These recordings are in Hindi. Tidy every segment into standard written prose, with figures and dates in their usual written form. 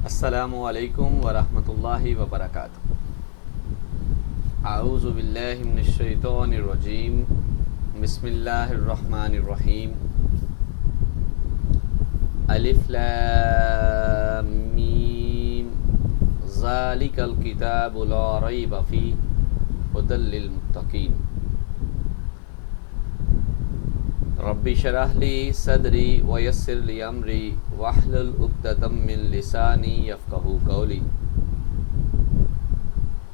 अस्सलामु अलैकुम वरहमतुल्लाहि वबरकातुहू। आऊज़ु बिल्लाहि मिनश शैतानिर रजीम। बिस्मिल्लाहिर रहमानिर रहीम। अलिफ लाम मीम ज़ालिकल किताबु ला रैब फ़ीह हुदल लिल मुत्तक़ीन। रब्बि शरह ली सदरी वयस्सिर ली अमरी वहलुल उक़दतम मिन लिसानी यफ़क़हू क़ौली।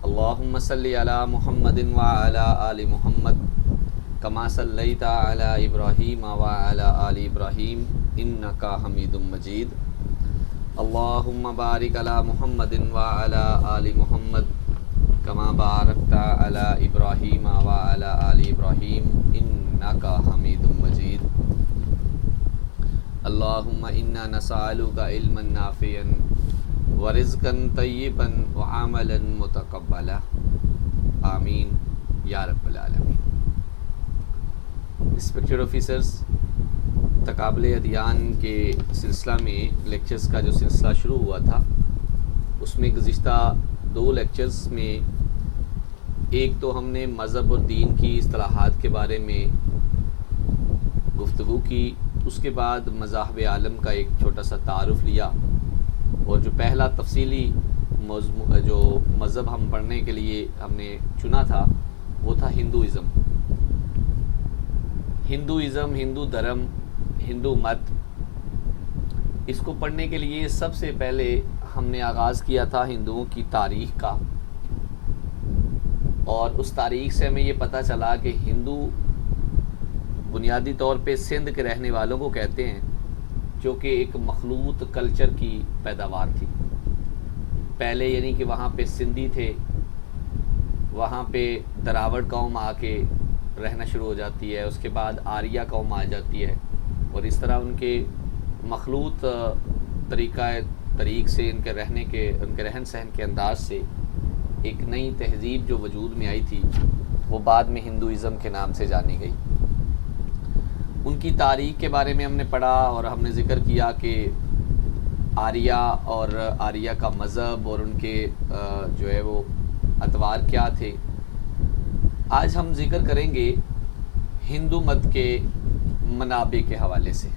अल्लाहुम्मा सल्लि अला मुहम्मदिन व अला आलि मुहम्मद कमा सल्लैता अला इब्राहीम व अला आलि इब्राहीम इन्नका हमीदुम मजीद। अल्लाहुम्मा बारिक अला मुहम्मदिन व अला आलि मुहम्मद कमा बारकता अला इब्राहीम व अला आलि इब्राहीम इन्नका हमीदुम मजीद। अल्लाहुम्मा इन्ना नसअलुका इल्मन नाफ़िअन व रिज़्क़न तय्यिबन व अमलन मुतक़ब्बला। आमीन या रब्बल आलमीन। रिस्पेक्टेड ऑफिसर्स, तक़ाबुल अदियान के सिलसिला में लेक्चर्स का जो सिलसिला शुरू हुआ था उसमें गुज़िश्ता दो लेक्चर्स में एक तो हमने मज़हब और दीन की इस्तिलाहात के बारे में गुफ्तगू की, उसके बाद मज़ाहिब आलम का एक छोटा सा तारुफ़ लिया और जो पहला तफसीली जो मज़हब हम पढ़ने के लिए हमने चुना था वो था हिंदुइज़म। हिंदू धर्म, हिंदू मत, इसको पढ़ने के लिए सबसे पहले हमने आगाज़ किया था हिंदुओं की तारीख़ का, और उस तारीख़ से हमें ये पता चला कि हिंदू बुनियादी तौर पे सिंध के रहने वालों को कहते हैं, जो कि एक मखलूत कल्चर की पैदावार थी। पहले यानी कि वहाँ पे सिंधी थे, वहाँ पे दरावड़ कौम आके रहना शुरू हो जाती है, उसके बाद आर्या कौम आ जाती है, और इस तरह उनके मखलूत तरीक़ से उनके रहन सहन के अंदाज से एक नई तहज़ीब जो वजूद में आई थी वो बाद में हिंदुइज़म के नाम से जानी गई। उनकी तारीख़ के बारे में हमने पढ़ा और हमने ज़िक्र किया कि आर्या और आर्या का मज़हब और उनके जो है वो अतवार क्या थे। आज हम ज़िक्र करेंगे हिंदू मत के मनाबे के हवाले से,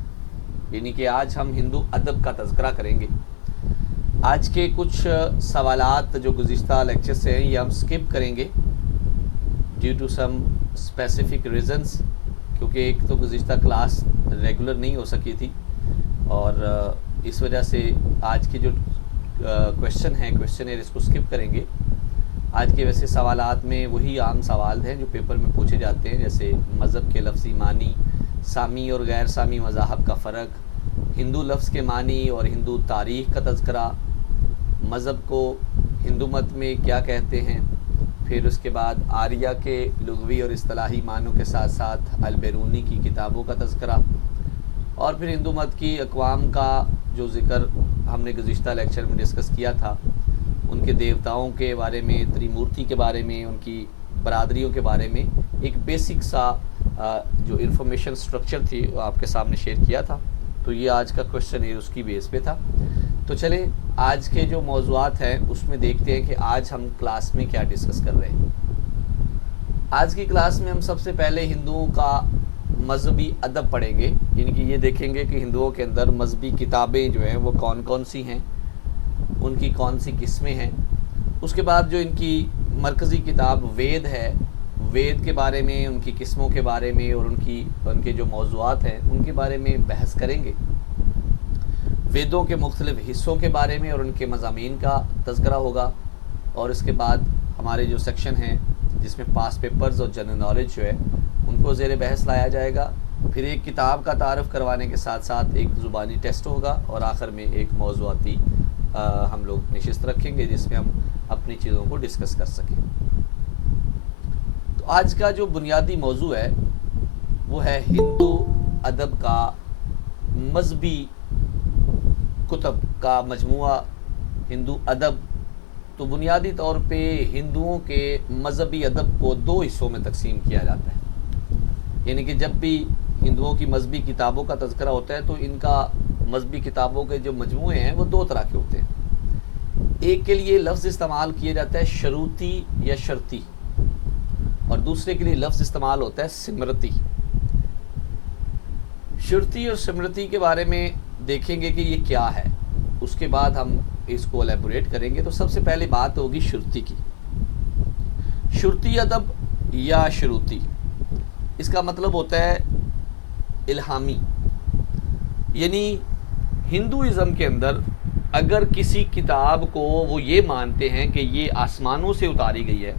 यानी कि आज हम हिंदू अदब का तज़किरा करेंगे। आज के कुछ सवालात जो गुज़िश्ता लेक्चर से हैं ये हम स्किप करेंगे due to some specific reasons, क्योंकि एक तो गुज़िश्ता क्लास रेगुलर नहीं हो सकी थी और इस वजह से आज के जो क्वेश्चन इसको स्किप करेंगे। आज के वैसे सवालात में वही आम सवाल हैं जो पेपर में पूछे जाते हैं, जैसे मज़हब के लफ्ज़ी मानी, सामी और गैर सामी मज़ाहब का फ़र्क, हिंदू लफ्ज़ के मानी और हिंदू तारीख़ का तज़किरा, मज़हब को हिंदू मत में क्या कहते हैं, फिर उसके बाद आर्या के लुग़वी और इस्तिलाही मानों के साथ साथ अल-बैरूनी की किताबों का तज़किरा, और फिर हिंदू मत की अक़वाम का जो ज़िक्र हमने गुज़िश्ता लेक्चर में डिस्कस किया था, उनके देवताओं के बारे में, त्रिमूर्ति के बारे में, उनकी बरादरियों के बारे में एक बेसिक सा जो इन्फॉर्मेशन स्ट्रक्चर थी वो आपके सामने शेयर किया था। तो ये आज का क्वेश्चन है उसकी बेस पे था। तो चले आज के जो मौज़ूआत हैं उसमें देखते हैं कि आज हम क्लास में क्या डिस्कस कर रहे हैं। आज की क्लास में हम सबसे पहले हिंदुओं का मज़हबी अदब पढ़ेंगे, यानी कि ये देखेंगे कि हिंदुओं के अंदर मज़हबी किताबें जो हैं वो कौन कौन सी हैं, उनकी कौन सी किस्में हैं। उसके बाद जो इनकी मरकज़ी किताब वेद है, वेद के बारे में, उनकी किस्मों के बारे में और उनके जो मौज़ूआत हैं उनके बारे में बहस करेंगे। वेदों के मुख्तलिफ़ हिस्सों के बारे में और उनके मज़ामीन का तज़किरा होगा, और इसके बाद हमारे जो सेक्शन हैं जिसमें पास पेपर्स और जनरल नॉलेज जो है उनको ज़ेर बहस लाया जाएगा। फिर एक किताब का तारुफ़ करवाने के साथ साथ एक ज़ुबानी टेस्ट होगा, और आखिर में एक मौज़ूआती हम लोग नशिस्त रखेंगे जिसमें हम अपनी चीज़ों को डिस्कस कर सकें। तो आज का जो बुनियादी मौजू है वो है हिंदू अदब का मज़हबी कुतब का मजमुआ, हिंदू अदब। तो बुनियादी तौर पे हिंदुओं के मज़हबी अदब को दो हिस्सों में तकसीम किया जाता है, यानी कि जब भी हिंदुओं की मज़हबी किताबों का तज़किरा होता है तो इनका मज़हबी किताबों के जो मजमूए हैं वो दो तरह के होते हैं। एक के लिए लफ्ज़ इस्तेमाल किया जाता है शरूती या शर्ती, और दूसरे के लिए लफ्ज़ इस्तेमाल होता है सिमरती। शर्ती और सिमरती के बारे में देखेंगे कि ये क्या है, उसके बाद हम इसको एलेबोरेट करेंगे। तो सबसे पहले बात होगी शुरती की। शुरती अदब या शुरूती, इसका मतलब होता है इल्हामी। यानी हिंदुइज़्म के अंदर अगर किसी किताब को वो ये मानते हैं कि ये आसमानों से उतारी गई है,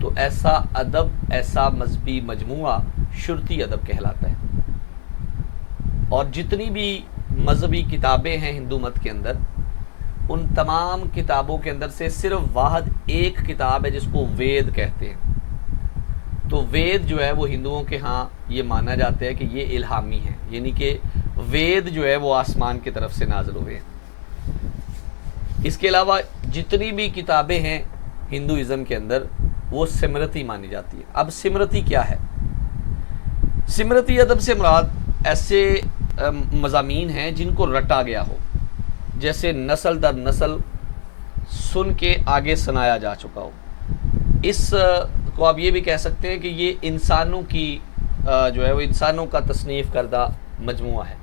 तो ऐसा अदब, ऐसा मजहबी मजमुआ शुरती अदब कहलाता है। और जितनी भी मजहबी किताबें हैं हिंदू मत के अंदर, उन तमाम किताबों के अंदर से सिर्फ वाहिद एक किताब है जिसको वेद कहते हैं। तो वेद जो है वो हिंदुओं के यहाँ ये माना जाता है कि ये इल्हामी है, यानी कि वेद जो है वो आसमान की तरफ से नाज़िल हुए हैं। इसके अलावा जितनी भी किताबें हैं हिंदुइज़्म के अंदर वो सिमरती मानी जाती है। अब सिमरती क्या है? सिमरती अदब से मुराद ऐसे मज़ामीन हैं जिनको रटा गया हो, जैसे नस्ल दर नस्ल सुन के आगे सुनाया जा चुका हो। इस को आप ये भी कह सकते हैं कि ये इंसानों की जो है वो इंसानों का तसनीफ़ करदा मजमुआ है,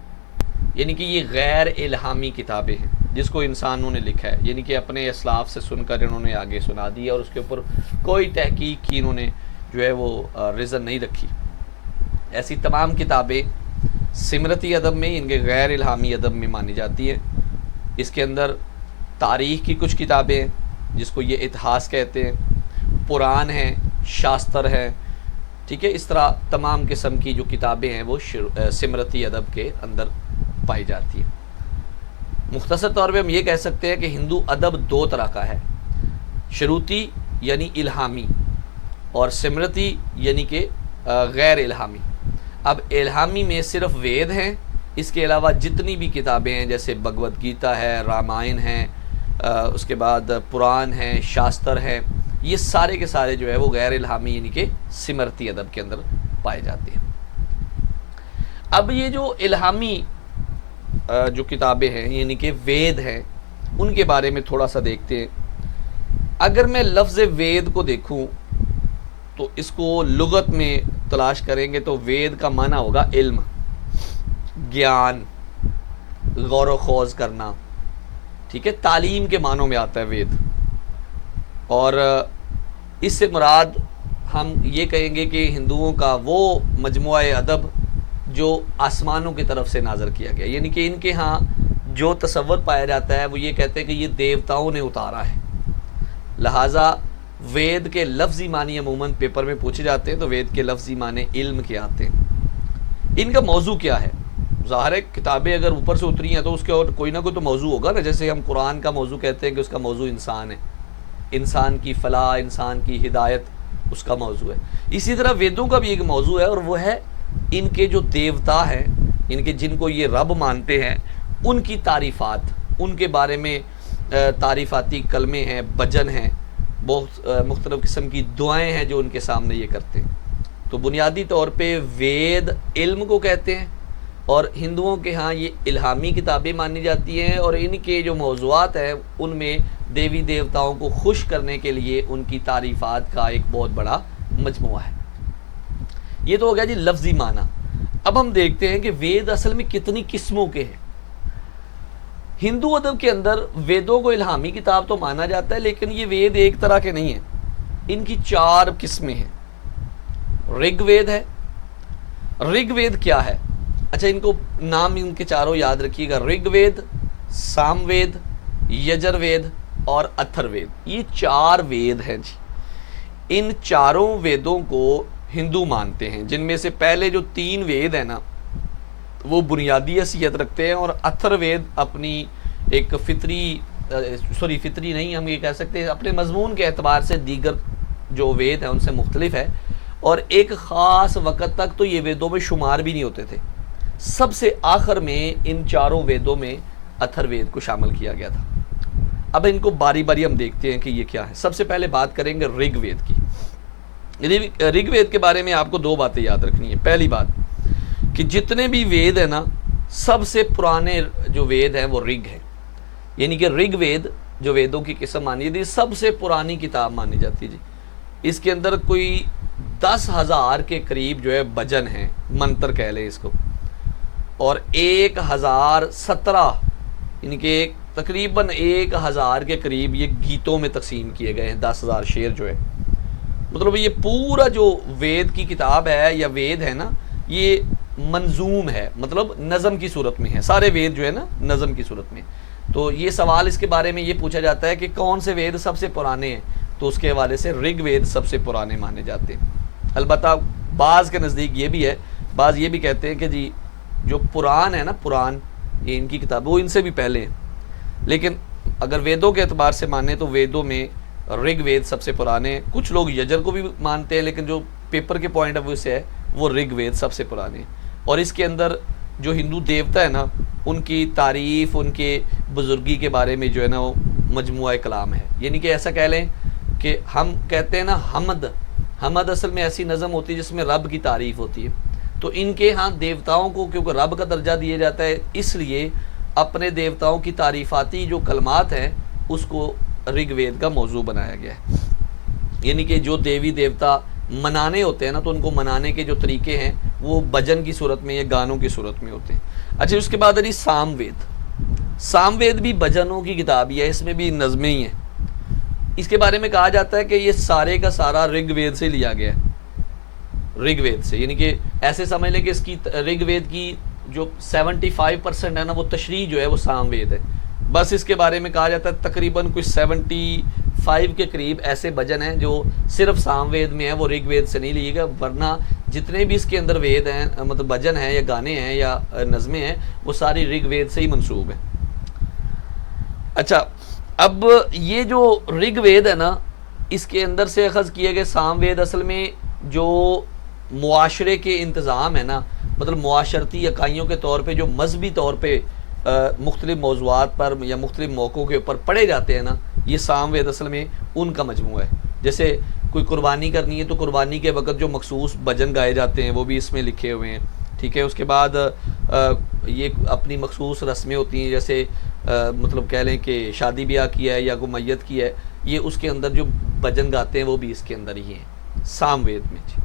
यानी कि ये गैर इल्हामी किताबें हैं जिसको इंसानों ने लिखा है, यानी कि अपने असलाफ से सुनकर इन्होंने आगे सुना दी और उसके ऊपर कोई तहकीक की इन्होंने जो है वो रीज़न नहीं रखी। ऐसी तमाम किताबें सिमरती अदब में, इनके गैर इल्हामी अदब में मानी जाती है। इसके अंदर तारीख़ की कुछ किताबें हैं जिसको ये इतिहास कहते हैं, पुराण हैं, शास्त्र हैं, ठीक है। इस तरह तमाम किस्म की जो किताबें हैं वो सिमरती अदब के अंदर पाई जाती है। मुख्तसर तौर पे हम ये कह सकते हैं कि हिंदू अदब दो तरह का है, शुरूती यानी इल्हामी और सिमरती यानी कि गैर इल्हामी। अब इल्हामी में सिर्फ वेद हैं, इसके अलावा जितनी भी किताबें हैं जैसे भगवद गीता है, रामायण है, उसके बाद पुराण है, शास्त्र है, ये सारे के सारे जो है वो गैर इल्हामी यानी कि सिमरती अदब के अंदर पाए जाते हैं। अब ये जो इल्हामी जो किताबें हैं यानी कि वेद हैं, उनके बारे में थोड़ा सा देखते हैं। अगर मैं लफ्ज़ वेद को देखूं तो इसको लुगत में तलाश करेंगे तो वेद का माना होगा इल्म, ज्ञान, गौर खोज करना, ठीक है, तालीम के मानों में आता है वेद। और इससे मुराद हम ये कहेंगे कि हिंदुओं का वो मजमुआ अदब जो आसमानों की तरफ से नाज़र किया गया, यानी कि इनके यहाँ जो तसव्वुर पाया जाता है वो ये कहते हैं कि ये देवताओं ने उतारा है। लिहाजा वेद के लफ्ज़ी मानी अमूमन पेपर में पूछे जाते हैं तो वेद के लफ्ज़ी माने इल्म के आते हैं। इनका मौजू क्या है? ज़ाहिर है किताबें अगर ऊपर से उतरी हैं तो उसके और कोई ना कोई तो मौजू होगा ना। जैसे हम कुरान का मौजू कहते हैं कि उसका मौजू इंसान है, इंसान की फलाह, इंसान की हिदायत उसका मौजू है। इसी तरह वेदों का भी एक मौजू है और वो है इनके जो देवता हैं, इनके जिनको ये रब मानते हैं, उनकी तारीफ़ात, उनके बारे में तारीफ़ाती कलमे हैं, भजन हैं, बहुत मुख्तलिफ़ किस्म की दुआएं हैं जो उनके सामने ये करते हैं। तो बुनियादी तौर पे वेद इल्म को कहते हैं और हिंदुओं के यहाँ ये इल्हामी किताबें मानी जाती हैं और इनके जो मौज़ूआत हैं उनमें देवी देवताओं को खुश करने के लिए उनकी तारीफ़ात का एक बहुत बड़ा मजमुआ है। ये तो हो गया जी लफ्ज़ी माना। अब हम देखते हैं कि वेद असल में कितनी किस्मों के हैं। हिंदू अदब के अंदर वेदों को इल्हामी किताब तो माना जाता है, लेकिन ये वेद एक तरह के नहीं हैं। इनकी 4 किस्में हैं। ऋग्वेद है। ऋग्वेद क्या है? अच्छा, इनको नाम इनके चारों याद रखिएगा, ऋग्वेद, सामवेद, यजुर्वेद और अथर्ववेद। ये 4 वेद हैं जी। इन चारों वेदों को हिंदू मानते हैं, जिनमें से पहले जो 3 वेद हैं ना वो बुनियादी हैसियत रखते हैं और अथर्ववेद अपनी एक फितरी नहीं, हम ये कह सकते हैं अपने मजमून के एतबार से दीगर जो वेद हैं उनसे मुख्तलिफ है और एक ख़ास वक़्त तक तो ये वेदों में शुमार भी नहीं होते थे। सबसे आखिर में इन चारों वेदों में अथर्ववेद को शामिल किया गया था। अब इनको बारी बारी हम देखते हैं कि ये क्या है। सबसे पहले बात करेंगे ऋग्वेद की। ऋग्वेद के बारे में आपको 2 बातें याद रखनी है। पहली बात कि जितने भी वेद हैं ना, सबसे पुराने जो वेद हैं वो ऋग हैं। यानी कि ऋग्वेद जो वेदों की किस्म मानी जाती है सबसे पुरानी किताब मानी जाती है जी। इसके अंदर कोई 10,000 के करीब जो है भजन हैं, मंत्र कह लें इसको, और 1,017 यानी कि तकरीबन 1,000 के करीब ये गीतों में तकसीम किए गए हैं। 10,000 शेर जो है, मतलब ये पूरा जो वेद की किताब है या वेद है ना, ये मंजूम है, मतलब नज़म की सूरत में है। सारे वेद जो है ना नज़म की सूरत में। तो ये सवाल इसके बारे में ये पूछा जाता है कि कौन से वेद सबसे पुराने हैं, तो उसके हवाले से ऋग्वेद सबसे पुराने माने जाते हैं। अलबत्ता बाज़ के नज़दीक ये भी है, बाज़ ये भी कहते हैं कि जी जो पुराण है ना, पुराण ये इनकी किताब वो इनसे भी पहले है। लेकिन अगर वेदों के अतबार से माने तो वेदों में ऋग्वेद सबसे पुराने हैं। कुछ लोग यजुर को भी मानते हैं, लेकिन जो पेपर के पॉइंट ऑफ व्यू से है वो ऋग्वेद सबसे पुराने हैं। और इसके अंदर जो हिंदू देवता है ना, उनकी तारीफ़, उनके बुजुर्गी के बारे में जो है ना वो मजमुआ कलाम है। यानी कि ऐसा कह लें कि हम कहते हैं ना हमद, हमद असल में ऐसी नज़म होती है जिसमें रब की तारीफ़ होती है। तो इनके यहाँ देवताओं को क्योंकि रब का दर्जा दिया जाता है, इसलिए अपने देवताओं की तारीफ़ाती जो कलमात हैं उसको ऋग्वेद का मौजू बनाया गया है। यानी कि जो देवी देवता मनाने होते हैं ना, तो उनको मनाने के जो तरीके हैं वो भजन की सूरत में या गानों की सूरत में होते हैं। अच्छा, उसके बाद है सामवेद। सामवेद भी भजनों की किताब ही है, इसमें भी नज़में ही हैं। इसके बारे में कहा जाता है कि ये सारे का सारा ऋग्वेद से लिया गया है, ऋग्वेद से। यानी कि ऐसे समझ लें कि इसकी ऋग्वेद की जो 75% है ना वो तशरीह जो है वो सामवेद है। बस इसके बारे में कहा जाता है तकरीबन कुछ 75 के करीब ऐसे भजन हैं जो सिर्फ सामवेद में है, वो ऋग्वेद से नहीं लिए गए। वरना जितने भी इसके अंदर वेद हैं, मतलब भजन हैं या गाने हैं या नज़में हैं, वो सारी ऋग्वेद से ही मंसूब हैं। अच्छा, अब ये जो ऋग्वेद है ना, इसके अंदर से अखज़ किए गए सामवेद असल में जो मुआशरे के इंतज़ाम है ना, मतलब मुआशरती इकाइयों के तौर पे जो मजहबी तौर पे मुख्तलिफ मौज़ूआत पर या मुख्तलिफ मौक़ों के ऊपर पढ़े जाते हैं ना, ये सामवेद असल में उनका मजमूआ है। जैसे कोई कुर्बानी करनी है तो कुर्बानी के वक़्त जो मखसूस भजन गाए जाते हैं वो भी इसमें लिखे हुए हैं, ठीक है। उसके बाद ये अपनी मखसूस रस्में होती हैं, जैसे मतलब कह लें कि शादी ब्याह किया है या कोई मैयत की है, ये उसके अंदर जो भजन गाते हैं वो भी इसके अंदर ही हैं, सामवेद में जी।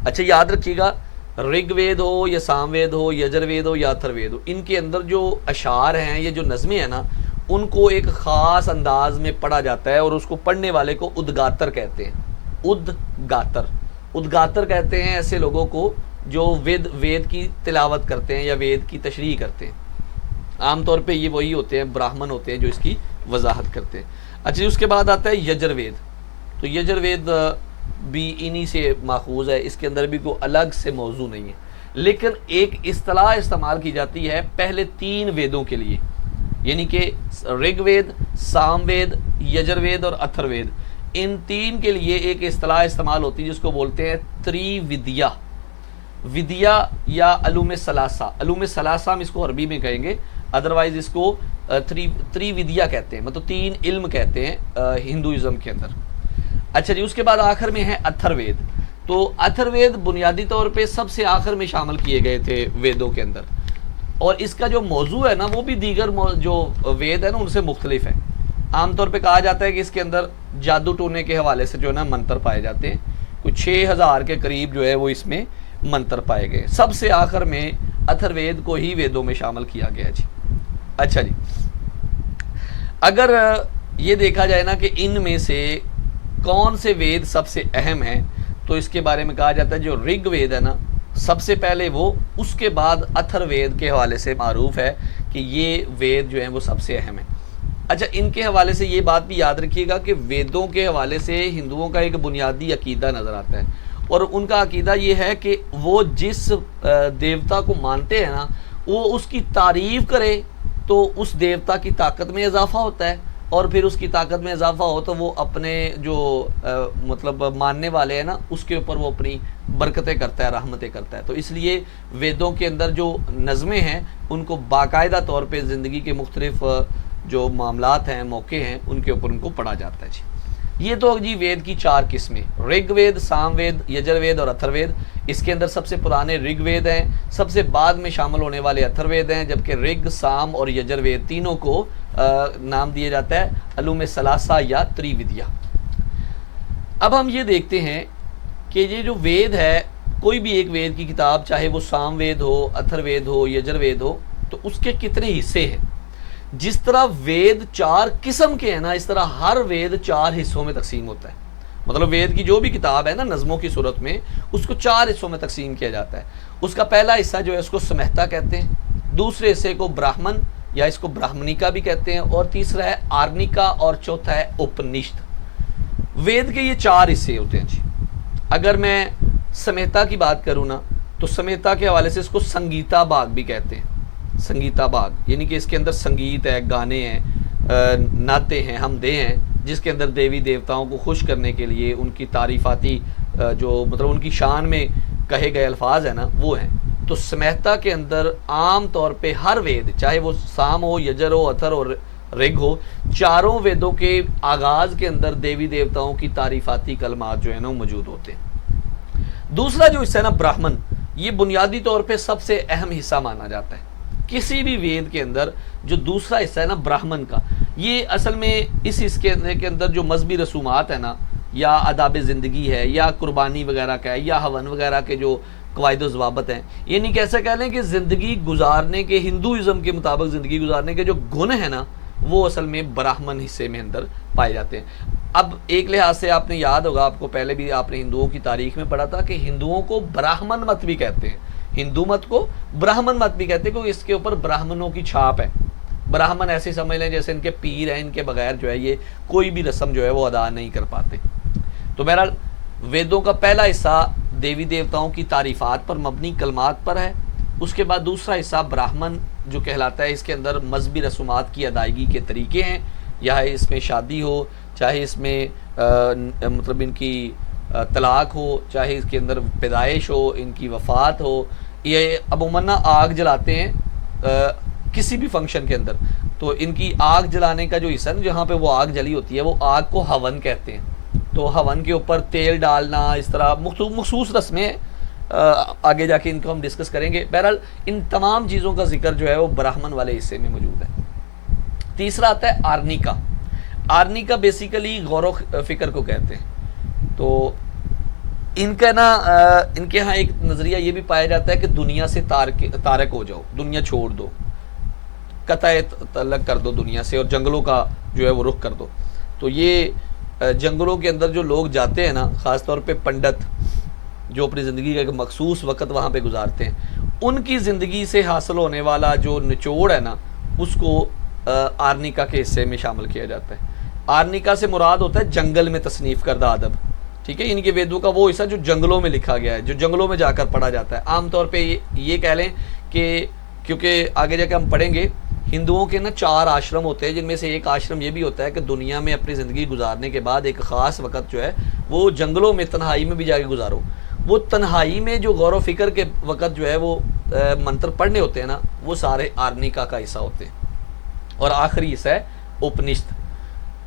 अच्छा, याद रखिएगा, ऋग्वेद हो या सामवेद हो, यजुर्वेद हो या अथर्ववेद हो, इनके अंदर जो अशार हैं, ये जो नज़में हैं ना, उनको एक ख़ास अंदाज में पढ़ा जाता है और उसको पढ़ने वाले को उद्गातर कहते हैं। उद्गातर, उद्गातर कहते हैं ऐसे लोगों को जो वेद की तिलावत करते हैं या वेद की तशरीह करते हैं। आमतौर पे ये वही होते हैं, ब्राह्मण होते हैं जो इसकी वजाहत करते हैं। अच्छा, उसके बाद आता है यजुर्वेद। तो यजुर्वेद भी इन्हीं से माखूज है, इसके अंदर भी कोई अलग से मौजू नहीं है, लेकिन एक इस्तिलाह इस्तेमाल की जाती है पहले 3 वेदों के लिए, यानी कि ऋग्वेद, सामवेद, यजुर्वेद और अथर्ववेद। इन 3 के लिए एक इस्तिलाह इस्तेमाल होती है जिसको बोलते हैं त्रिविद्या, विद्या या अलूम सलासा। अलूम सलासा हम इसको अरबी में कहेंगे, अदरवाइज इसको त्रिविद्या कहते हैं, मतलब 3 इल्म कहते हैं हिंदुइज्म के अंदर। अच्छा जी, उसके बाद आखिर में है अथर्ववेद। तो अथर्ववेद बुनियादी तौर पे सबसे आखिर में शामिल किए गए थे वेदों के अंदर, और इसका जो मौजू है ना वो भी दीगर जो वेद है ना उनसे मुख्तलिफ है। आमतौर पे कहा जाता है कि इसके अंदर जादू टोने के हवाले से जो है ना मंत्र पाए जाते हैं। कुछ 6,000 के करीब जो है वो इसमें मंत्र पाए गए। सबसे आखिर में अथर्ववेद को ही वेदों में शामिल किया गया जी। अच्छा जी, अगर ये देखा जाए ना कि इनमें से कौन से वेद सबसे अहम हैं, तो इसके बारे में कहा जाता है जो ऋग्वेद है ना सबसे पहले वो, उसके बाद अथर्ववेद के हवाले से मारूफ है कि ये वेद जो हैं वो सबसे अहम है। अच्छा, इनके हवाले से ये बात भी याद रखिएगा कि वेदों के हवाले से हिंदुओं का एक बुनियादी अकीदा नज़र आता है, और उनका अकीदा ये है कि वो जिस देवता को मानते हैं ना, वो उसकी तारीफ़ करे तो उस देवता की ताकत में इजाफा होता है, और फिर उसकी ताकत में इजाफा हो तो वो अपने जो मतलब मानने वाले हैं ना उसके ऊपर वो अपनी बरकतें करता है, रहमतें करता है। तो इसलिए वेदों के अंदर जो नज़में हैं उनको बाकायदा तौर पे ज़िंदगी के मुख्तलिफ जो मामलात हैं, मौके हैं, उनके ऊपर उनको पढ़ा जाता है जी। ये तो जी वेद की 4 किस्में, ऋग्वेद, सामवेद, यजुर्वेद और अथर्ववेद। इसके अंदर सबसे पुराने ऋग्वेद हैं, सबसे बाद में शामिल होने वाले अथर्ववेद हैं, जबकि ऋग, साम और यजुर्वेद तीनों को नाम दिया जाता है अलूम सलासा या त्रिविद्या। अब हम ये देखते हैं कि ये जो वेद है, कोई भी एक वेद की किताब, चाहे वो सामवेद हो, अथर्ववेद हो, यजुर्वेद हो, तो उसके कितने हिस्से हैं। जिस तरह वेद 4 किस्म के हैं ना, इस तरह हर वेद 4 हिस्सों में तकसीम होता है। मतलब वेद की जो भी किताब है ना नज़मों की सूरत में, उसको 4 हिस्सों में तकसीम किया जाता है। उसका पहला हिस्सा जो है उसको संहिता कहते हैं, दूसरे हिस्से को ब्राह्मण या इसको ब्राह्मणिका भी कहते हैं, और तीसरा है आर्निका, और चौथा है उपनिषद। वेद के ये 4 हिस्से होते हैं जी। अगर मैं संहिता की बात करूँ ना, तो संहिता के हवाले से इसको संगीता भाग भी कहते हैं। संगीता भाग यानी कि इसके अंदर संगीत है, गाने हैं, नाते हैं, हमदे हैं, जिसके अंदर देवी देवताओं को खुश करने के लिए उनकी तारीफाती जो मतलब उनकी शान में कहे गए अल्फाज है ना, वो हैं। तो संहिता के अंदर आम तौर पे हर वेद, चाहे वो साम हो, यजर हो, अथर और ऋग हो, चारों वेदों के आगाज के अंदर देवी देवताओं की तारीफाती कलमात जो है ना वो मौजूद होते हैं। दूसरा जो हिस्सा है ना ब्राह्मण, ये बुनियादी तौर पे सबसे अहम हिस्सा माना जाता है किसी भी वेद के अंदर। जो दूसरा हिस्सा है ना ब्राह्मण का, ये असल में इस हिस्से के अंदर जो मजहबी रसूमात है ना, या आदाब ज़िंदगी है, या कुर्बानी वगैरह का है, या हवन वगैरह के जो कवायद ज़वाबत हैं, यानी कैसे कह लें कि ज़िंदगी गुजारने के, हिंदुज़म के मुताबिक ज़िंदगी गुजारने के जो गुण है ना, वो असल में ब्राह्मण हिस्से में अंदर पाए जाते हैं। अब एक लिहाज से आपने याद होगा, आपको पहले भी आपने हिंदुओं की तारीख में पढ़ा था कि हिंदुओं को ब्राह्मण मत भी कहते हैं, हिंदू मत को ब्राह्मण मत भी कहते हैं, क्योंकि इसके ऊपर ब्राह्मणों की छाप है। ब्राह्मण ऐसे समझ लें जैसे इनके पीर हैं, इनके बगैर जो है ये कोई भी रस्म जो है वो अदा नहीं कर पाते। तो बहरहाल वेदों का पहला हिस्सा देवी देवताओं की तारीफात पर मबनी कलमात पर है। उसके बाद दूसरा हिस्सा ब्राह्मण जो कहलाता है, इसके अंदर मजहबी रसूमात की अदायगी के तरीके हैं, या इसमें शादी हो, चाहे इसमें मतलब इनकी तलाक हो, चाहे इसके अंदर पैदाइश हो, इनकी वफ़ात हो। ये अमूमन ना आग जलाते हैं किसी भी फंक्शन के अंदर, तो इनकी आग जलाने का जो हिस्सा है, जहाँ पे वो आग जली होती है, वो आग को हवन कहते हैं। तो हवन के ऊपर तेल डालना, इस तरह मखसूस रस्में आगे जाके इनको हम डिस्कस करेंगे। बहरहाल इन तमाम चीज़ों का जिक्र जो है वो ब्राह्मण वाले हिस्से में मौजूद है। तीसरा आता है आर्निका। आर्निका बेसिकली गौर फिक्र को कहते हैं। तो इनका ना इनके यहाँ एक नज़रिया ये भी पाया जाता है कि दुनिया से तारक हो जाओ, दुनिया छोड़ दो, कतई तलक कर दो दुनिया से, और जंगलों का जो है वो रुख कर दो। तो ये जंगलों के अंदर जो लोग जाते हैं ना, ख़ास तौर पे पंडित जो अपनी ज़िंदगी का एक मखसूस वक़्त वहाँ पे गुजारते हैं, उनकी ज़िंदगी से हासिल होने वाला जो निचोड़ है ना, उसको आर्निका के हिस्से में शामिल किया जाता है। आर्निका से मुराद होता है जंगल में तसनीफ़ करदा अदब, ठीक है। इनके वेदों का वो हिस्सा जो जंगलों में लिखा गया है, जो जंगलों में जाकर पढ़ा जाता है। आमतौर पे ये कह लें कि क्योंकि आगे जाके हम पढ़ेंगे, हिंदुओं के ना 4 आश्रम होते हैं, जिनमें से एक आश्रम ये भी होता है कि दुनिया में अपनी ज़िंदगी गुजारने के बाद एक ख़ास वक़्त जो है वो जंगलों में तन्हाई में भी जाके गुजारो। वो तन्हाई में जो गौर फ़िक्र के वक़्त जो है वो मंत्र पढ़ने होते हैं ना, वो सारे आर्निका का हिस्सा होते हैं। और आखिरी हिस्सा है उपनिषद।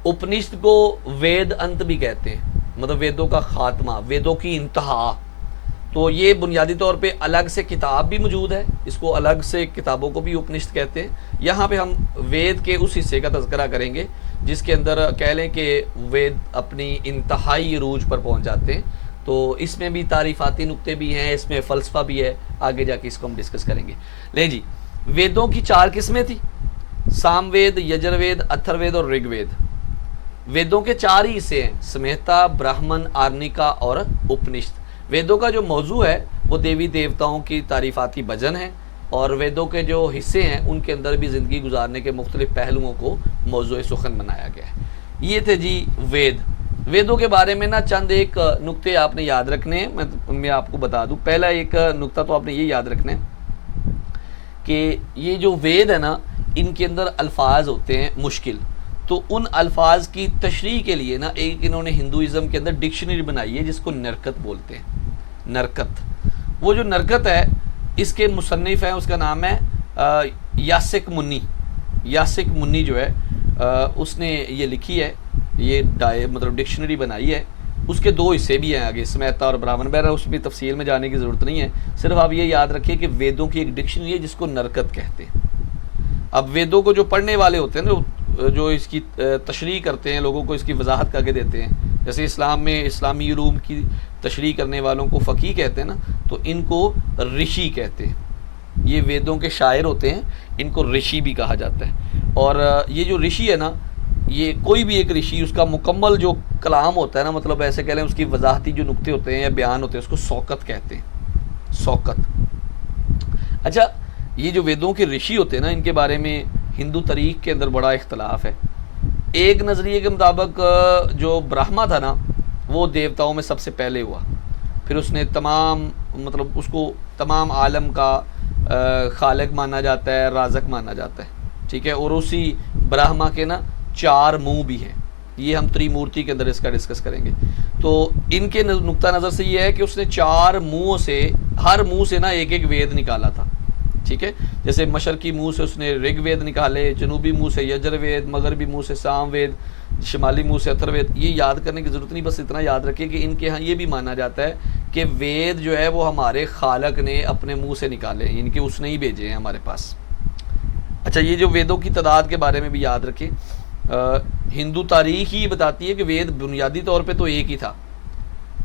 उपनिषद को वेद अंत भी कहते हैं, मतलब वेदों का खात्मा, वेदों की इंतहा। तो ये बुनियादी तौर पे अलग से किताब भी मौजूद है, इसको अलग से किताबों को भी उपनिषद कहते हैं। यहाँ पे हम वेद के उस हिस्से का तज़किरा करेंगे जिसके अंदर कह लें कि वेद अपनी इंतहाई अरूज पर पहुँच जाते हैं। तो इसमें भी तारीफ़ाती नुक्ते भी हैं, इसमें फ़लसफ़ा भी है, आगे जाके इसको हम डिस्कस करेंगे। ले जी, वेदों की 4 किस्में थी, सामवेद, यजुर्वेद, अथर्ववेद और ऋग्वेद। वेदों के 4 ही हिस्से हैं, संहिता, ब्राह्मण, आर्निका और उपनिषद। वेदों का जो मौजू है वो देवी देवताओं की तारीफ़ाती भजन है, और वेदों के जो हिस्से हैं उनके अंदर भी ज़िंदगी गुजारने के मुख्तलिफ पहलुओं को मौजू सुखन बनाया गया है। ये थे जी वेद। वेदों के बारे में ना चंद एक नुक्ते आपने याद रखने हैं, मैं उनमें आपको बता दूं। पहला एक नुक्ता तो आपने ये याद रखना है कि ये जो वेद है ना, इनके अंदर अल्फाज होते हैं मुश्किल, तो उन अल्फाज की तशरीह के लिए ना एक इन्होंने हिंदुइज़्म के अंदर डिक्शनरी बनाई है जिसको नरकत बोलते हैं। नरकत, वो जो नरकत है इसके मुसन्निफ है, उसका नाम है यासिक मुन्नी। यासिक मुन्नी जो है उसने ये लिखी है, ये मतलब डिक्शनरी बनाई है, उसके दो हिस्से भी हैं आगे, स्मैता और ब्राह्मण। बहरहाल उसमें तफसील में जाने की ज़रूरत नहीं है, सिर्फ आप ये याद रखिए कि वेदों की एक डिक्शनरी है जिसको नरकत कहते हैं। अब वेदों को जो पढ़ने वाले होते हैं ना, जो इसकी तशरीह करते हैं, लोगों को इसकी वजाहत करके देते हैं, जैसे इस्लाम में इस्लामी उलूम की तशरीह करने वालों को फ़कीह कहते हैं ना, तो इनको ऋषि कहते हैं। ये वेदों के शायर होते हैं, इनको ऋषि भी कहा जाता है। और ये जो ऋषि है ना, ये कोई भी एक ऋषि, उसका मुकम्मल जो कलाम होता है ना, मतलब ऐसे कह लें उसकी वजाहती जो नुक्ते होते हैं या बयान होते हैं, उसको सौकत कहते हैं, सौकत। अच्छा, ये जो वेदों के ऋषि होते हैं ना, इनके बारे में हिंदू तारीख के अंदर बड़ा इख्तलाफ है। एक नज़रिए के मुताबिक जो ब्रह्मा था ना, वो देवताओं में सबसे पहले हुआ, फिर उसने तमाम मतलब उसको तमाम आलम का खालिक माना जाता है, राज़क माना जाता है, ठीक है। और उसी ब्रह्मा के ना 4 मुंह भी हैं, ये हम त्रिमूर्ति के अंदर इसका डिस्कस करेंगे। तो इनके नुक्ता नज़र से ये है कि उसने 4 मुंहों से, हर मुंह से ना एक एक वेद निकाला था, ठीक है। जैसे मशरकी मुंह से उसने ऋग्वेद निकाले, जनूबी मुंह से यजुर्वेद, मगरबी मुंह से सामवेद, शिमाली मुंह से अथर्ववेद। ये याद करने की ज़रूरत नहीं, बस इतना याद रखिए कि इनके यहाँ ये भी माना जाता है कि वेद जो है वो हमारे खालक ने अपने मुंह से निकाले, इनके उसने ही भेजे हैं हमारे पास। अच्छा, ये जो वेदों की तादाद के बारे में भी याद रखें, हिंदू तारीख ही बताती है कि वेद बुनियादी तौर पे तो एक ही था,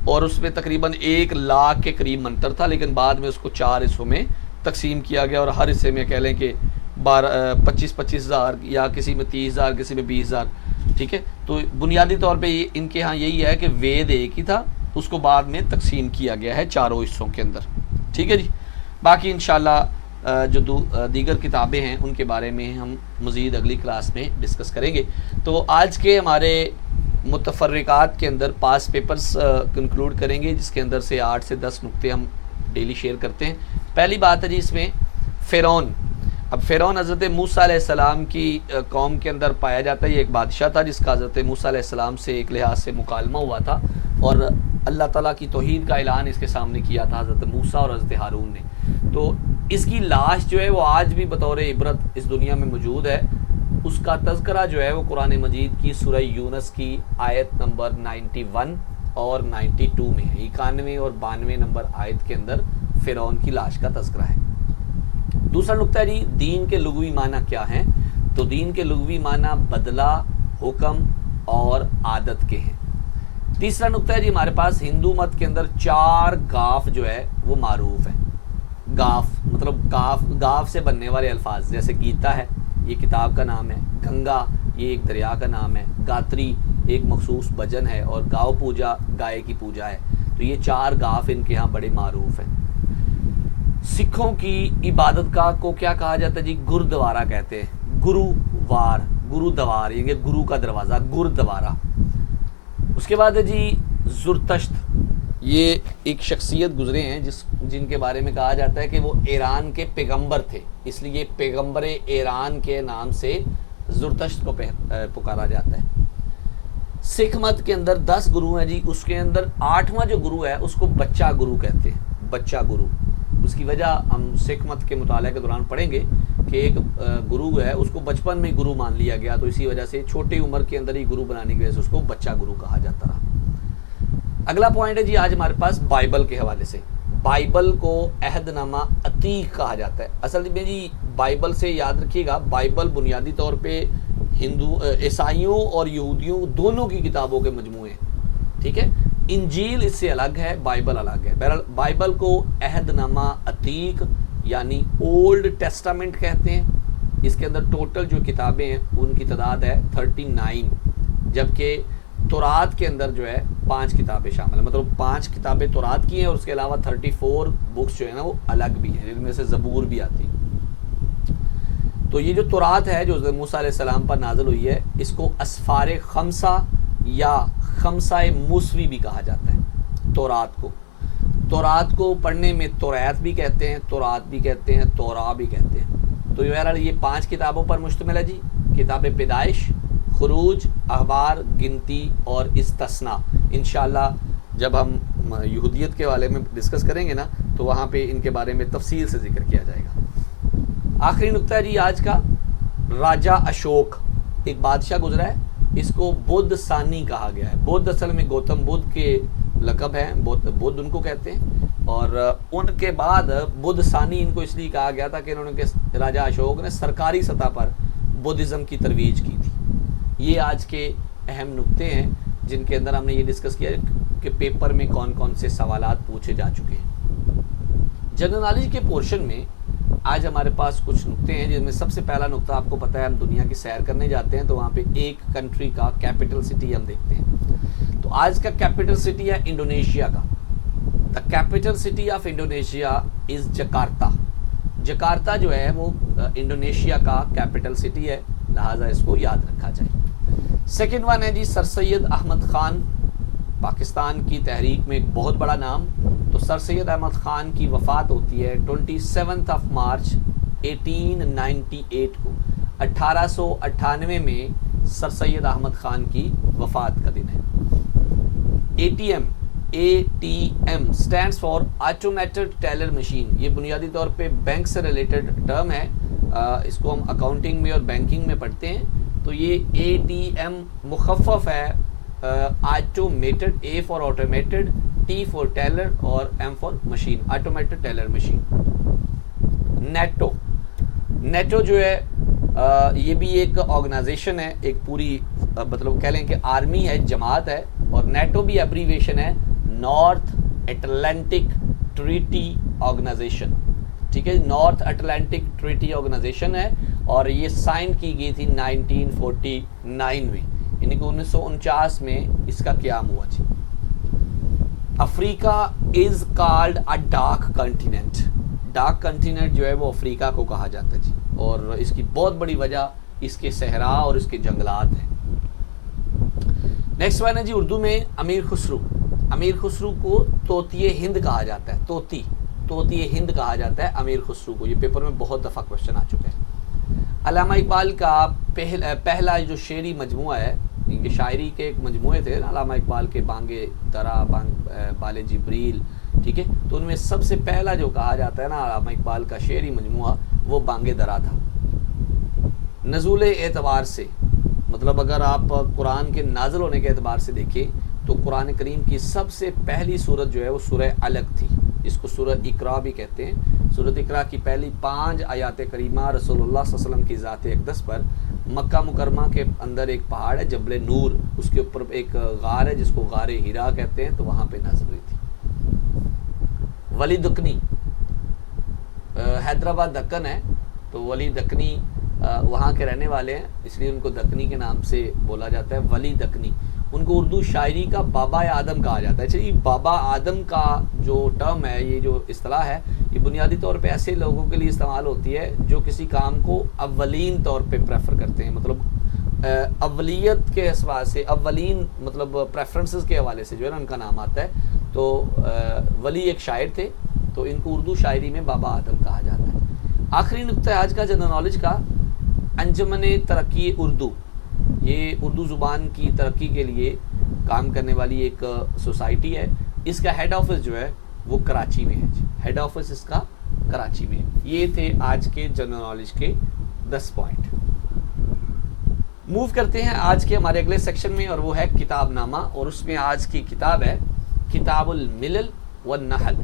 और उसमें तकरीबन 1 लाख के करीब मंत्र था, लेकिन बाद में उसको 4 हिस्सों में तकसीम किया गया, और हर हिस्से में कह लें कि 25-25 हज़ार, या किसी में 30 हज़ार, किसी में 20 हज़ार, ठीक है। तो बुनियादी तौर पे इनके यहाँ यही है कि वेद एक ही था, उसको बाद में तकसीम किया गया है 4 हिस्सों के अंदर, ठीक है जी। बाकी इंशाल्लाह जो दीगर किताबें हैं उनके बारे में हम मज़ीद अगली क्लास में डिस्कस करेंगे। तो आज के हमारे मुतफर्रिकात के अंदर पास पेपर्स कंक्लूड करेंगे, जिसके अंदर से 8 से 10 नुक्ते हम डेली शेयर करते हैं। पहली बात है जी इसमें फ़िरौन। अब फ़िरौन हज़रत मूसा अलैहिस्सलाम की कौम के अंदर पाया जाता है। ये एक बादशाह था जिसका हज़रत मूसा अलैहिस्सलाम से एक लिहाज से मुकालमा हुआ था, और अल्लाह ताला की तौहीद का ऐलान इसके सामने किया था हज़रत मूसा और हज़रत हारून ने। तो इसकी लाश जो है वो आज भी बतौर इबरत इस दुनिया में मौजूद है। उसका तज़करा जो है वो कुरान मजीद की सूरह यूनुस की आयत नंबर 91 और 92 में है। 91 और 92 नंबर आयत के अंदर फ़िरौन की लाश का तज़करा है। दूसरा नुक्ता जी, दीन के लुग़वी माना क्या हैं? तो दीन के लुग़वी माना बदला, हुक्म और आदत के हैं। तीसरा नुक्ता है जी हमारे पास हिंदू मत के अंदर 4 गाफ जो है वो मारूफ है। गाफ मतलब गाफ से बनने वाले अल्फाज, जैसे गीता है, ये किताब का नाम है, गंगा ये एक दरिया का नाम है, गात्री एक मखसूस भजन है, और गाँव पूजा गाय की पूजा है। तो ये 4 गाफ इनके यहाँ बड़े मारूफ हैं। सिखों की इबादत गाह को क्या कहा जाता है जी? गुरुद्वारा कहते हैं। गुरुवार, गुरुद्वार, ये गुरु का दरवाज़ा, गुरुद्वारा। उसके बाद है जी ज़ुरतश्त। ये एक शख्सियत गुजरे हैं जिनके बारे में कहा जाता है कि वो ईरान के पैगंबर थे, इसलिए पैगंबर ईरान के नाम से ज़ुरतश्त को पुकारा जाता है। सिख मत के अंदर 10 गुरु हैं जी, उसके अंदर 8वां जो गुरु है उसको बच्चा गुरु कहते हैं, बच्चा गुरु। उसकी वजह हम सिख मत के मुताले के दौरान पढ़ेंगे कि एक गुरु है उसको बचपन में गुरु मान लिया गया, तो इसी वजह से छोटी उम्र के अंदर ही गुरु बनाने की वजह से उसको बच्चा गुरु कहा जाता रहा। अगला पॉइंट है जी आज हमारे पास बाइबल के हवाले से। बाइबल को अहदनामा अतीक कहा जाता है। असल में जी बाइबल से याद रखिएगा, बाइबल बुनियादी तौर पे हिंदू, ईसाइयों और यहूदियों दोनों की किताबों के मजमूए हैं, ठीक है। इंजील इससे अलग है, बाइबल अलग है। बहरहाल बाइबल को अहदनामा अतीक यानी ओल्ड टेस्टामेंट कहते हैं। इसके अंदर टोटल जो किताबें हैं उनकी तादाद है 39, जबकि तौरात के अंदर जो है 5 किताबें शामिल हैं। मतलब 5 किताबें तौरात की हैं और उसके अलावा 34 बुक्स जो है ना वो अलग भी हैं, जिनमें से ज़बूर भी आती है। तो ये जो तौरात है जो मूसा अलैहिस्सलाम पर नाज़िल हुई है, इसको अस्फार खमसा या खमसा मूसवी भी कहा जाता है। तौरात को पढ़ने में तौरात भी कहते हैं, तौरात भी कहते हैं, तौरा भी कहते हैं। तो ये 5 किताबों पर मुश्तमिल है जी। किताब पैदाइश, खुरूज, अखबार, गिनती और इस्तस्ना। इंशाअल्लाह जब हम यहूदियत के बारे में डिस्कस करेंगे ना, तो वहाँ पे इनके बारे में तफसील से जिक्र किया जाएगा। आखिरी नुक्ता है जी आज का, राजा अशोक। एक बादशाह गुजरा है इसको बुद्ध सानी कहा गया है। बुद्ध असल में गौतम बुद्ध के लक़ब हैं, बुद्ध उनको कहते हैं, और उनके बाद बुद्ध सानी इनको इसलिए कहा गया था कि इन्होंने राजा अशोक ने सरकारी सतह पर बुद्धिज़्म की तरवीज की थी। ये आज के अहम नुक्ते हैं जिनके अंदर हमने ये डिस्कस किया कि पेपर में कौन कौन से सवालात पूछे जा चुके हैं। जनरल नॉलेज के पोर्शन में आज हमारे पास कुछ नुक्ते हैं, जिसमें सबसे पहला नुक्ता आपको पता है, हम दुनिया की सैर करने जाते हैं तो वहाँ पे एक कंट्री का कैपिटल सिटी हम देखते हैं। तो आज का कैपिटल सिटी है इंडोनेशिया का। The capital city of Indonesia is Jakarta. Jakarta जो है वो इंडोनेशिया का कैपिटल सिटी है, लिहाजा इसको याद रखा जाए। सेकेंड वन है जी सर सैयद अहमद ख़ान, पाकिस्तान की तहरीक में एक बहुत बड़ा नाम। तो सर सैयद अहमद ख़ान की वफ़ात होती है 27 मार्च 1898 को। 1898 में सर सैयद अहमद ख़ान की वफ़ात का दिन है। ATM stands for automated teller machine. ये बुनियादी तौर पे बैंक से रिलेटेड टर्म है, इसको हम अकाउंटिंग में और बैंकिंग में पढ़ते हैं। तो ये ATM मुखफ़फ़ है automated, A for automated, T for teller और M for machine, automated teller machine. नेटो जो है ये भी एक ऑर्गेनाइजेशन है, एक पूरी मतलब कह लें कि आर्मी है, जमात है। और नेटो भी एब्रीवेशन है नॉर्थ अटलांटिक ट्रीटी ऑर्गेनाइजेशन, ठीक है, नॉर्थ अटलांटिक ट्रीटी ऑर्गेनाइजेशन है। और ये साइन की गई थी 1949 में, यानी कि 1949 में इसका क़याम हुआ जी। Africa is called a dark continent. Dark continent जो है वो अफ्रीका को कहा जाता है जी, और इसकी बहुत बड़ी वजह इसके सहरा और इसके जंगलात हैं। नेक्स्ट वन है जी उर्दू में अमीर खुसरू। अमीर खुसरू को तोतिए हिंद कहा जाता है, तोतिए हिंद कहा जाता है अमीर खुसरू को। ये पेपर में बहुत दफ़ा क्वेश्चन आ चुके हैं। अल्लामा इकबाल का पहला जो शेरी मजमुआ है, इनके शायरी के एक मजमुए थे अल्लामा इकबाल के, बांगे दरा, बाले जिब्रील, ठीक है। तो उनमें सबसे पहला जो कहा जाता है ना अल्लामा इकबाल का शेरी मजमुआ, वो बांगे दरा था। नज़ुल एतबार से मतलब अगर आप कुरान के नाज़िल होने के एतबार से देखें तो कुरान करीम की सबसे पहली सूरत जो है वो सूरह अलग थी, इसको सूरह इकरा भी कहते हैं। सूरत इकरा की पहली 5 आयात करीमा रसूलुल्लाह सल्लल्लाहु अलैहि वसल्लम की ज़ात अक़दस पर मक्का मुकरमा के अंदर एक पहाड़ है जबल नूर, उसके ऊपर एक गार है जिसको गार हिरा कहते हैं, तो वहाँ पे नाज़िल हुई थी। वली दक्कनी, हैदराबाद दक्कन है, तो वली दक्कनी वहाँ के रहने वाले हैं, इसलिए उनको दक्कनी के नाम से बोला जाता है, वली दक्कनी। उनको उर्दू शायरी का बाबा आदम कहा जाता है। चलिए, बाबा आदम का जो टर्म है, ये जो इस्तिलाह है, ये बुनियादी तौर पे ऐसे लोगों के लिए इस्तेमाल होती है जो किसी काम को अव्वलीन तौर पे प्रेफर करते हैं, मतलब अव्वलियत के हवाले से, अव्वलीन मतलब प्रेफरेंसेस के हवाले से जो है ना उनका नाम आता है। तो वली एक शायर थे, तो इनको उर्दू शायरी में बाबा आदम कहा जाता है। आखिरी नुक्ता है आज का जनरल नॉलेज का, अंजुमन तरक्की उर्दू। ये उर्दू ज़ुबान की तरक्की के लिए काम करने वाली एक सोसाइटी है। इसका हेड ऑफिस जो है वो कराची में है जी, हेड ऑफिस इसका कराची में है। ये थे आज के जनरल नॉलेज के 10 पॉइंट। मूव करते हैं आज के हमारे अगले सेक्शन में, और वो है किताबनामा, और उसमें आज की किताब है किताबुल मिलल व नहल।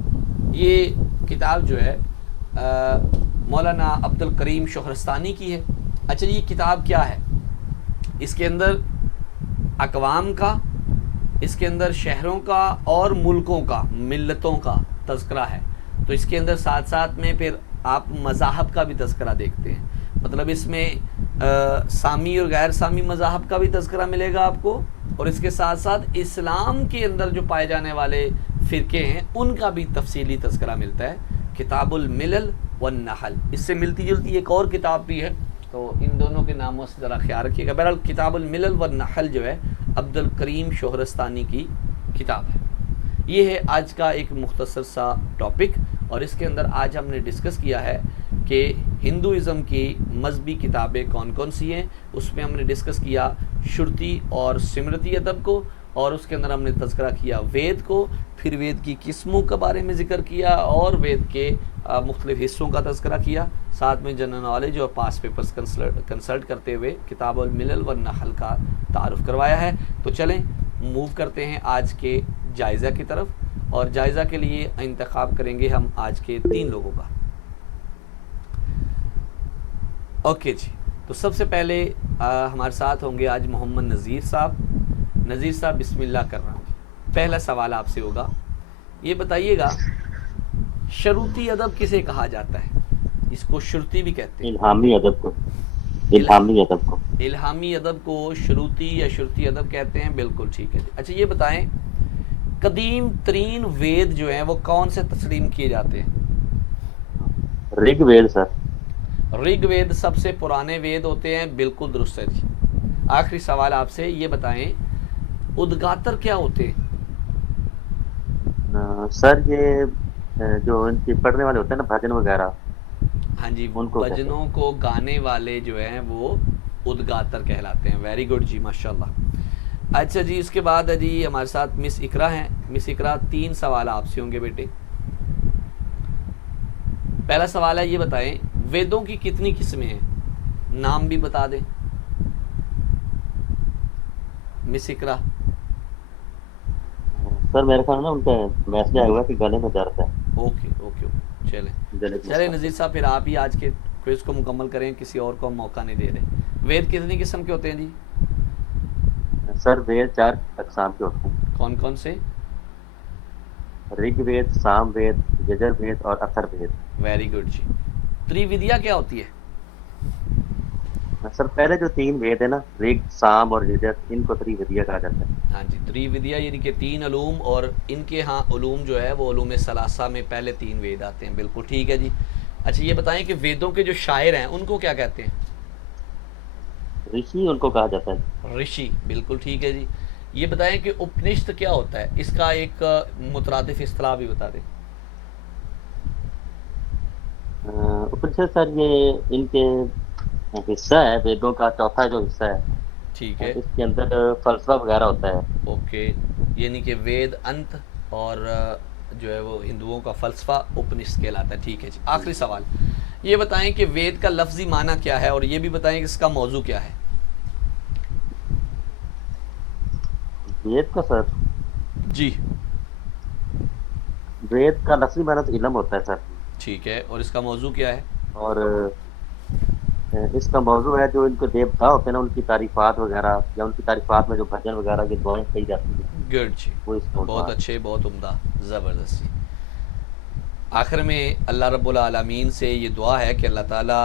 ये किताब जो है मौलाना अब्दुल करीम शोहरस्तानी की है। अच्छा, ये किताब क्या है? इसके अंदर अक़वाम का, इसके अंदर शहरों का और मुल्कों का, मिल्लतों का तज़किरा है। तो इसके अंदर साथ साथ में फिर आप मज़ाहब का भी तज़किरा देखते हैं, मतलब इसमें सामी और गैर सामी मज़ाहब का भी तज़किरा मिलेगा आपको, और इसके साथ साथ इस्लाम के अंदर जो पाए जाने वाले फ़िरके हैं उनका भी तफसीली तज़किरा मिलता है। किताबुल मिलल व नहल, इससे मिलती जुलती एक और किताब भी है, तो इन दोनों के नामों से ज़रा ख्याल रखिएगा। बहरहाल किताबुल मिलल व नहल जो है अब्दुल करीम शोहरस्तानी की किताब है। ये है आज का एक मुख्तसर सा टॉपिक, और इसके अंदर आज हमने डिस्कस किया है कि हिंदुइज़म की मजहबी किताबें कौन कौन सी हैं। उसमें हमने डिस्कस किया श्रुति और स्मृति अदब को, और उसके अंदर हमने तज़किरा किया वेद को, फिर वेद की किस्मों के बारे में ज़िक्र किया और वेद के मुख्तलिफ़ हिस्सों का तज़किरा किया, साथ में जनरल नॉलेज और पास पेपर्स कंसल्ट करते हुए किताबुल मिलल व नहल का तारुफ़ करवाया है। तो चलें मूव करते हैं आज के जायज़ा की तरफ, और जायज़ा के लिए इंतखाब करेंगे हम आज के 3 लोगों का। ओके जी, तो सबसे पहले हमारे साथ होंगे आज मोहम्मद नज़ीर साहब। नज़ीर साहब बिस्मिल्लाह कर रहा हूँ। पहला सवाल आपसे होगा, ये बताइएगा शरूती अदब किसे कहा जाता है? इसको श्रुति भी कहते हैं। इल्हामी अदब को। इल्हामी अदब को। इल्हामी अदब को श्रुति या श्रुति अदब कहते हैं, बिल्कुल ठीक है जी। अच्छा ये बताएं, कदीम तरीन वेद जो हैं वो कौन से तस्लीम किए जाते हैं? ऋग्वेद सर। ऋग्वेद सबसे पुराने वेद होते हैं, बिल्कुल दुरुस्त है जी। आखिरी सवाल आपसे, ये बताएं उद्गातर क्या होते हैं? सर ये जो इनके पढ़ने वाले होते हैं ना भजन वगैरह, हाँ जी, उनको कहते हैं। भजनों को गाने वाले जो हैं वो उद्गातर कहलाते हैं। वेरी गुड जी, माशाल्लाह। अच्छा जी, इसके बाद है जी हमारे साथ मिस इकरा हैं। मिस इकरा 3 सवाल आपसे होंगे बेटे। पहला सवाल है, ये बताएं वेदों की कितनी किस्में हैं? नाम भी बता दें मिस इकरा। सर मेरे ख्याल ना उनका मैसेज आया हुआ है कि गले में दर्द है। ओके ओके ओके, चलें गले की चलें मसला नज़ीर साहब, फिर आप ही आज के क्विज को मुकम्मल करें, किसी और को हम मौका नहीं दे रहे। वेद कितनी किस्म के होते हैं जी? है। सर वेद 4 अकसाम के होते हैं। कौन कौन से? ऋग्वेद, सामवेद, यजुर्वेद और अथर्ववेद। वेरी गुड जी। त्रिविद्या क्या होती है? सर पहले जो 3 वेद है ना, ऋग, साम और यजुर, इनको त्रिवेदीय कहा जाता है। हाँ जी, त्रिविद्या यानी कि 3 उलूम, और इनके यहाँ उलूम जो है वो उलूम सलासा में पहले 3 वेद आते हैं, बिल्कुल ठीक है जी। अच्छा ये बताएं कि वेदों के जो शायर हैं उनको क्या कहते हैं? ऋषि उनको कहा जाता है। ऋषि, बिल्कुल ठीक है जी। ये बताएं कि उपनिषद क्या होता है, इसका एक मुतरादिफ इस्तिलाह भी बता दें। उपनिषद सर ये इनके हिस्सा है, वेदों का चौथा जो हिस्सा है। ठीक है, इसके अंदर फलसफा वगैरह होता है। ओके, यानी कि वेद अंत और जो है वो हिंदुओं का फलसफा उपनिषद कहलाता है, ठीक है जी। आखिरी सवाल, ये बताएं कि वेद का लफ्जी माना क्या है, और ये भी बताएं कि इसका मौजू क्या है। वेद का सर, जी, वेद का लफ्ज़ी माना तो इल्म होता है सर। ठीक है, और इसका मौजू क्या है? और इसका मौजू है जो इनको देवता होते हैं ना, उनकी तारीफात वगैरह, या उनकी तारीफात में जो भजन वगैरह की दुआएं कही जाती हैं, गुड जी, वो इसका बहुत मौजूद है। अच्छे, बहुत उम्दा, ज़बरदस्ती। आखिर में अल्लाह रब्बुल आलमीन से ये दुआ है कि अल्लाह ताला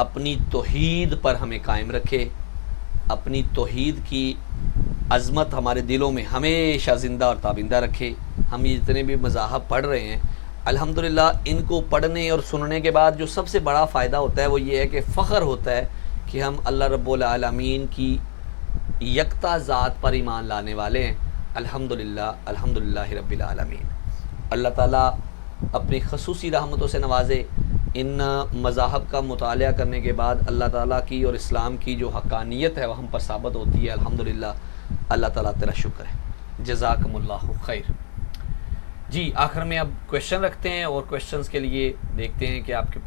अपनी तौहीद पर हमें कायम रखे, अपनी तौहीद की अज़मत हमारे दिलों में हमेशा ज़िंदा और ताबिंदा रखे। हम ये जितने भी मज़ाहब पढ़ रहे हैं, अल्हम्दुलिल्लाह इनको पढ़ने और सुनने के बाद जो सबसे बड़ा फ़ायदा होता है वो ये है कि फ़ख्र होता है कि हम अल्लाह रब्बुल आलमीन की यकता ज़ात पर ईमान लाने वाले हैं। अल्हम्दुलिल्लाह, अल्हम्दुलिल्लाह रब्बिल आलमीन। अल्लाह ताला अपनी खसूसी रहमतों से नवाजे। इन मज़ाहब का मुतालिया करने के बाद अल्लाह ताला की और इस्लाम की जो हक़ानियत है वह हम पर साबित होती है। अल्हम्दुलिल्लाह, अल्लाह ताला तेरा शुक्र है। जज़ाकमुल्लाहु खैर। जी, आखिर में अब क्वेश्चन रखते हैं, और क्वेश्चंस के लिए देखते हैं कि आपके पास